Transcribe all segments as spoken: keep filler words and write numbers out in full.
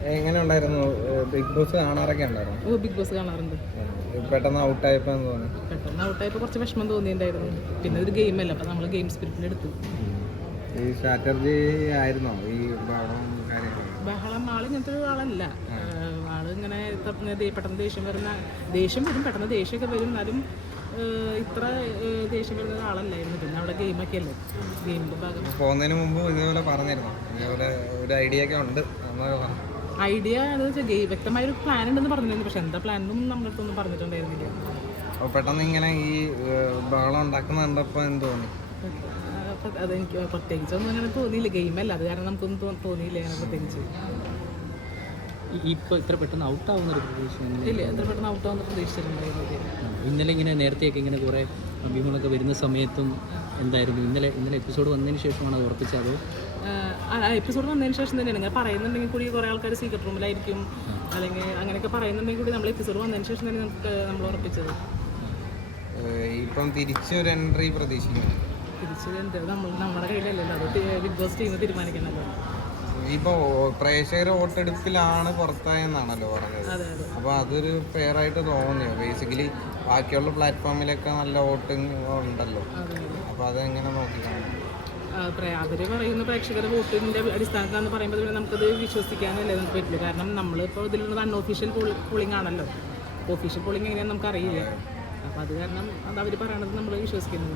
എങ്ങനെ ഉണ്ടായിരുന്നു? Big boss കാണാറൊക്കെ ഉണ്ടായിരുന്നു? ഓ ബിഗ് ബോസ് കാണാറുണ്ട്. പെട്ടെന്ന് ഔട്ടായപ്പോ എന്ന് തോന്നി? പെട്ടെന്ന് ഔട്ടായപ്പോൾ കുറച്ച് വിഷമം തോന്നിയിട്ടുണ്ടായിരുന്നു. പിന്നെ ഒരു ഗെയിം അല്ല, അപ്പോൾ നമ്മൾ ഗെയിം സ്പിരിറ്റിൽ എടുത്തു. ഈ സ്ട്രാറ്റജി ആയിരുന്നോ ഈ ബഹളം കാര്യങ്ങൾ? ബഹളം ആൾ ഇങ്ങനത്തെ ഒരു ആളല്ല. ആൾ ഇങ്ങനെ പെട്ടെന്ന് ദേഷ്യം വരുന്ന ദേഷ്യം വരും, പെട്ടെന്ന് ദേഷ്യമൊക്കെ വരും. എന്നാലും ഇത്ര ദേഷ്യം വരുന്ന ആളല്ലായിരുന്നു. പിന്നെ അവിടെ ഗെയിമൊക്കെ അല്ലേ, ഗെയിമിൻ്റെ ഭാഗം. പോകുന്നതിന് മുമ്പ് ഇതേപോലെ പറഞ്ഞിരുന്നു ഇതേപോലെ ഒരു ഐഡിയ ഒക്കെ ഉണ്ട്? ഐഡിയ എന്ന് വെച്ചാൽ ഗെയിം വ്യക്തമായൊരു പ്ലാൻ ഉണ്ടെന്ന് പറഞ്ഞിരുന്നു. പക്ഷെ എന്താ പ്ലാനും നമ്മളടുത്തൊന്നും പറഞ്ഞിട്ടുണ്ടായിരുന്നില്ല. അപ്പോൾ പെട്ടെന്ന് ഇങ്ങനെ ഈ ബഹളം ഉണ്ടാക്കുന്ന കണ്ടപ്പോൾ എന്ത് തോന്നി? അതെനിക്ക് പ്രത്യേകിച്ചൊന്നും അങ്ങനെ തോന്നിയില്ല. ഗെയിമല്ല, അത് കാരണം നമുക്കൊന്നും തോന്നിയില്ല അങ്ങനെ പ്രത്യേകിച്ച്. ഇപ്പോൾ ഇത്ര പെട്ടെന്ന് ഔട്ടാവുന്ന ഒരു പ്രതീക്ഷ ഇല്ല, എത്ര പെട്ടെന്ന് ഔട്ടാവുന്ന പ്രതീക്ഷിച്ചിട്ടുണ്ടായിരുന്നില്ല. ഇന്നലെ ഇങ്ങനെ നേരത്തെയൊക്കെ ഇങ്ങനെ കുറേ അഭിമുഖങ്ങളൊക്കെ വരുന്ന സമയത്തും എന്തായിരുന്നു? ഇന്നലെ ഇന്നലെ എപ്പിസോഡ് വന്നതിന് ശേഷമാണ് അത് ഉറപ്പിച്ചത്? എപ്പിസോഡ് വന്നതിന് ശേഷം തന്നെയാണ്. ഞാൻ പറയുന്നുണ്ടെങ്കിൽ കൂടി കുറേ ആൾക്കാർ സീക്രട്ട് റൂമിലായിരിക്കും അല്ലെങ്കിൽ അങ്ങനെയൊക്കെ പറയുന്നുണ്ടെങ്കിൽ കൂടി നമ്മൾ എപ്പിസോഡ് വന്നതിന് ശേഷം തന്നെ നമുക്ക് നമ്മൾ ഉറപ്പിച്ചത്. ഇപ്പം തിരിച്ചൊരു എൻട്രി പ്രതീക്ഷിക്കുന്നു? തിരിച്ച് എന്താ നമ്മൾ നമ്മുടെ കയ്യിലല്ലല്ലോ, അത് ബിഗ് ബോസ് ടീം തീരുമാനിക്കണമല്ലോ. ഇപ്പോൾ പ്രേക്ഷകർ വോട്ടെടുപ്പിലാണ് പുറത്തായെന്നാണല്ലോ പറഞ്ഞത്. അപ്പോൾ അതൊരു ഫെയർ ആയിട്ട് തോന്നിയോ? ബേസിക്കലി ബാക്കിയുള്ള പ്ലാറ്റ്ഫോമിലൊക്കെ നല്ല വോട്ടിങ് ഉണ്ടല്ലോ, അപ്പോൾ അതെങ്ങനെ നോക്കിക്കാണും? അവർ പറയുന്ന പ്രേക്ഷകരുടെ വോട്ടിൻ്റെ അടിസ്ഥാനത്തിലാണെന്ന് പറയുമ്പോൾ പിന്നെ നമുക്കത് വിശ്വസിക്കാനല്ലേ നമുക്ക് പറ്റില്ല. കാരണം നമ്മളിപ്പോൾ ഇതിലുള്ളത് അൺഒഫീഷ്യൽ പോളിംഗ് ആണല്ലോ. ഒഫീഷ്യൽ പോളിംഗ് എങ്ങനെയാണെന്ന് നമുക്കറിയില്ല. അപ്പോൾ അത് കാരണം അത് അവർ പറയണത് നമ്മൾ വിശ്വസിക്കുന്നത്.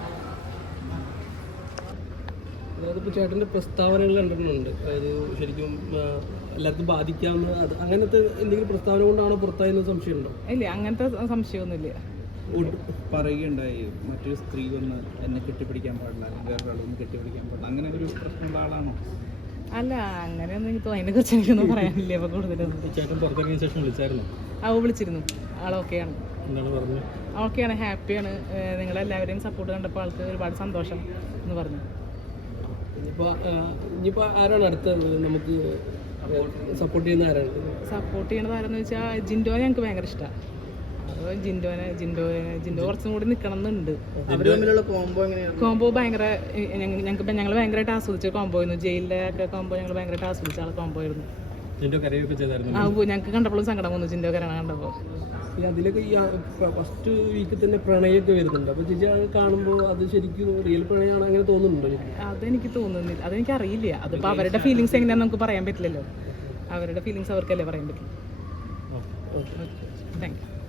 അതായത് ഇപ്പോൾ ചേട്ടൻ്റെ പ്രസ്താവനകൾ കണ്ടിട്ടുണ്ട്. അതായത് ശരിക്കും എല്ലാവർക്കും ബാധിക്കാവുന്ന അത് അങ്ങനത്തെ എന്തെങ്കിലും പ്രസ്താവന കൊണ്ടാണോ പുറത്തായെന്ന് സംശയമുണ്ടോ? ഇല്ല, അങ്ങനത്തെ സംശയമൊന്നുമില്ല. പറയുകയുണ്ടായി മറ്റൊരു സ്ത്രീ വന്ന് എന്നെ കെട്ടിപ്പിടിക്കാൻ പാടില്ല, അല്ലെങ്കിൽ വേറൊരാളൊന്നും കെട്ടിപ്പിടിക്കാൻ പാടില്ല, അങ്ങനെ ഒരു പ്രശ്നമുള്ള ആളാണോ? അല്ല, അങ്ങനെയൊന്നും എനിക്ക് അതിനെ കുറിച്ച് എനിക്കൊന്നും പറയാനില്ല. അപ്പോൾ കൂടുതലൊന്നും. ചേട്ടൻ പുറത്തിറങ്ങിയ ശേഷം വിളിച്ചായിരുന്നു? ആ വിളിച്ചിരുന്നു. ആൾ ഓക്കെയാണ്. എന്താണ് പറഞ്ഞത്? ഓക്കെയാണ്, ഹാപ്പിയാണ്. നിങ്ങളെല്ലാവരെയും സപ്പോർട്ട് കണ്ടപ്പോൾ ആൾക്ക് ഒരുപാട് സന്തോഷം എന്ന് പറഞ്ഞു. ഇനിയിപ്പോൾ ഇനിയിപ്പോൾ ആരാണ് അടുത്ത നമുക്ക് സപ്പോർട്ട് ചെയ്യുന്ന ആരാണ്? സപ്പോർട്ട് ചെയ്യുന്നത് ആരെന്ന് വെച്ചാൽ ജിൻഡോനെ ഞങ്ങൾക്ക് ഭയങ്കര ഇഷ്ടമാണ്. അപ്പോൾ ജിൻഡോനെ ജിൻഡോ ജിൻഡോ കുറച്ചും കൂടി നിൽക്കണം എന്നുണ്ട്. കോംബോ എങ്ങനെയാണ്? കോംബോ ഭയങ്കര ഞങ്ങൾക്ക് ഞങ്ങൾ ഭയങ്കരമായിട്ട് ആസ്വദിച്ച കോംബോ ആയിരുന്നു. ജയിലിലെ ഒക്കെ കോംബോ ഞങ്ങൾ ഭയങ്കരമായിട്ട് ആസ്വദിച്ച ആൾ കോംബോ ആയിരുന്നു. ആ ഞങ്ങൾക്ക് കണ്ടപ്പോഴും സങ്കടം വന്നു ജിൻഡോ കരണ കണ്ടപ്പോൾ. അതിലൊക്കെ ഈ ഫസ്റ്റ് വീക്കിൽ തന്നെ പ്രണയമൊക്കെ വരുന്നുണ്ട്. അപ്പോൾ ചേച്ചി അത് കാണുമ്പോൾ അത് ശരിക്കും റിയൽ പ്രണയമാണ് അങ്ങനെ തോന്നുന്നുണ്ടോ? അതെനിക്ക് തോന്നുന്നില്ല, അതെനിക്ക് അറിയില്ല. അതിപ്പോൾ അവരുടെ ഫീലിങ്സ് എങ്ങനെയാണെന്ന് നമുക്ക് പറയാൻ പറ്റില്ലല്ലോ. അവരുടെ ഫീലിങ്സ് അവർക്കല്ലേ പറയാൻ പറ്റില്ല. Okay, thank you.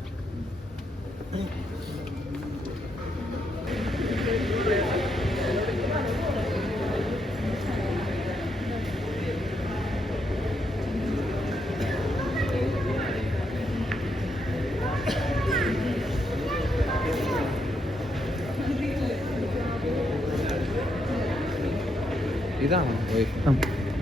ഇതാണോ?